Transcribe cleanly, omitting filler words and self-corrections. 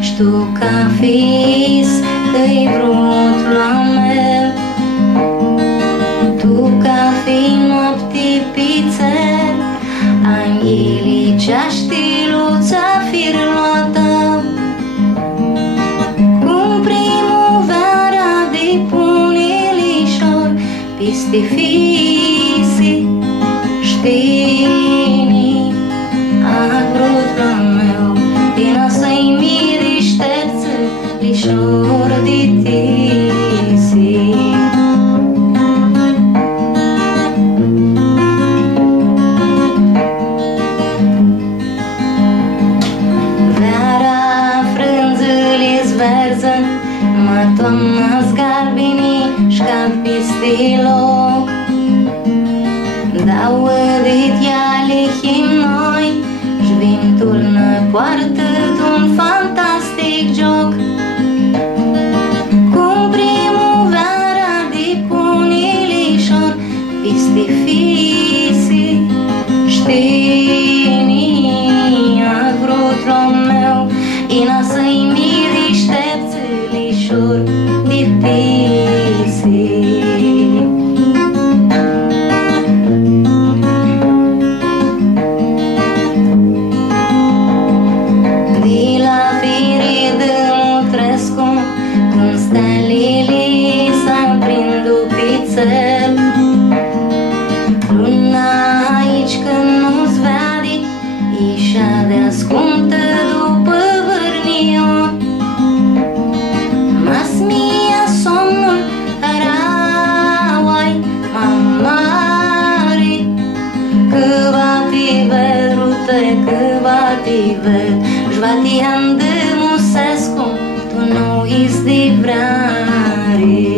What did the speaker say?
Știu că fis îi vrut la meu, tu ca fi noapti pițel, anghilii cea știluța firloată, cum primăvara de punilișor, piste fisi, știni, a vrut la meu, din a să-i mirișteță, lișor de tisi. Veara frânzăli-s verză, mă toamnă-s galbenii, șcap piste loc, dau dit iale-hi noi, și vintul ne poartă d'un fantastic joc. Cum primăvara de punilișor, piste fisi, știni, a vrut Romeu, ina să-i mirișteță lișor de tisi. Luna aici când nu-ți vede, ișa de-ascuntă după vârnion. Mas mia somnul arauai mamare, că va ti vedrute, că va ti ved, žvati andă musescu, tu nu-i de vrare.